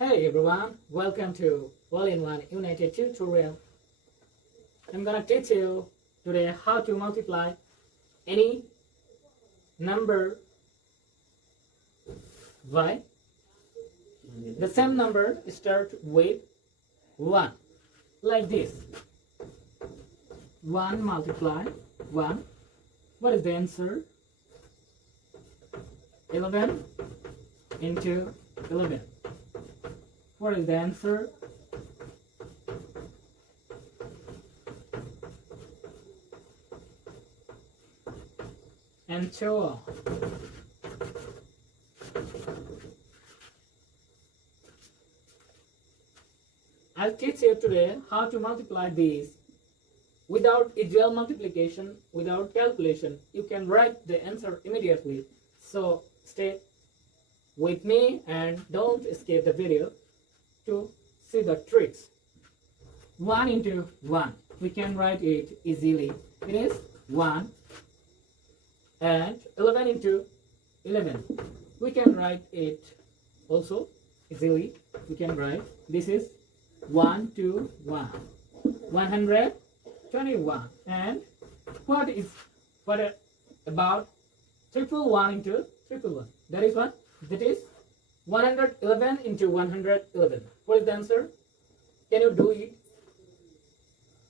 Hey everyone, welcome to All-in-One United tutorial. I'm gonna teach you today how to multiply any number by the same number start with 1 like this. 1 multiply 1. What is the answer? 11 into 11. What is the answer? And so on. I'll teach you today how to multiply these without usual multiplication, without calculation. You can write the answer immediately. So stay with me and don't skip the video to see the tricks. 1 into 1. We can write it easily. It is 1. And 11 into 11. We can write it also easily. We can write this is 1 to 1. 121. And what about triple 1 into triple 1? That is what? That is 111 into 111. What is the answer? Can you do it?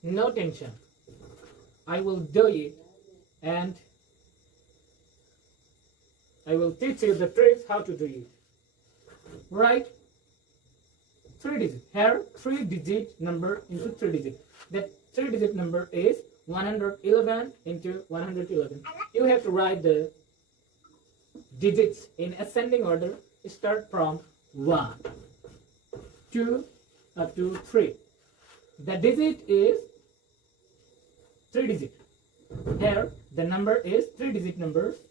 No tension. I will do it and I will teach you the tricks how to do it. Write 3 digits. Here 3 digit number into 3 digit. That 3 digit number is 111 into 111. You have to write the digits in ascending order. Start from 1, 2, up to 3. The digit is 3 digit. Here the number is 3 digit numbers.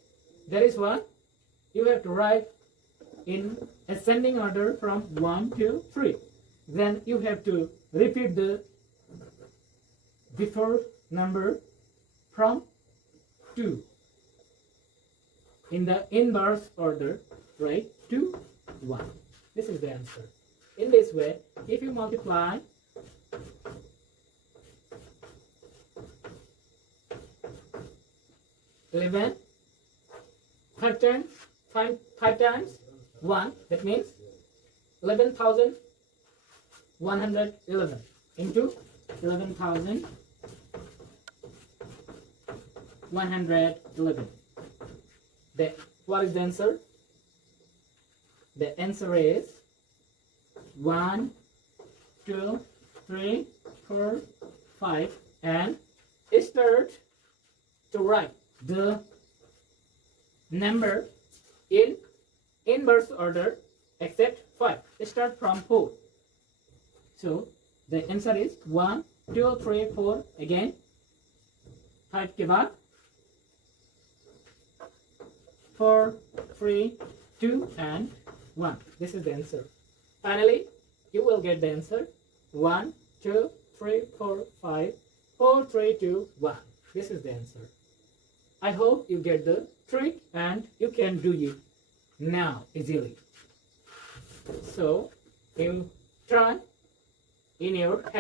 That is what you have to write in ascending order from 1 to 3. Then you have to repeat the before number from 2 in the inverse order, right? 2, 1. This is the answer. In this way, if you multiply 11 5 times 1, that means 11,111 into 11,111. What is the answer? The answer is 1, 2, 3, 4, 5, and start to write the number in inverse order except 5. Start from 4. So the answer is 1, 2, 3, 4 again 5 के बाद 4, 3, 2 and 1. This is the answer. Finally, you will get the answer 1, 2, 3, 4, 5, 4, 3, 2, 1. This is the answer. I hope you get the trick and you can do it now easily. So you try in your head.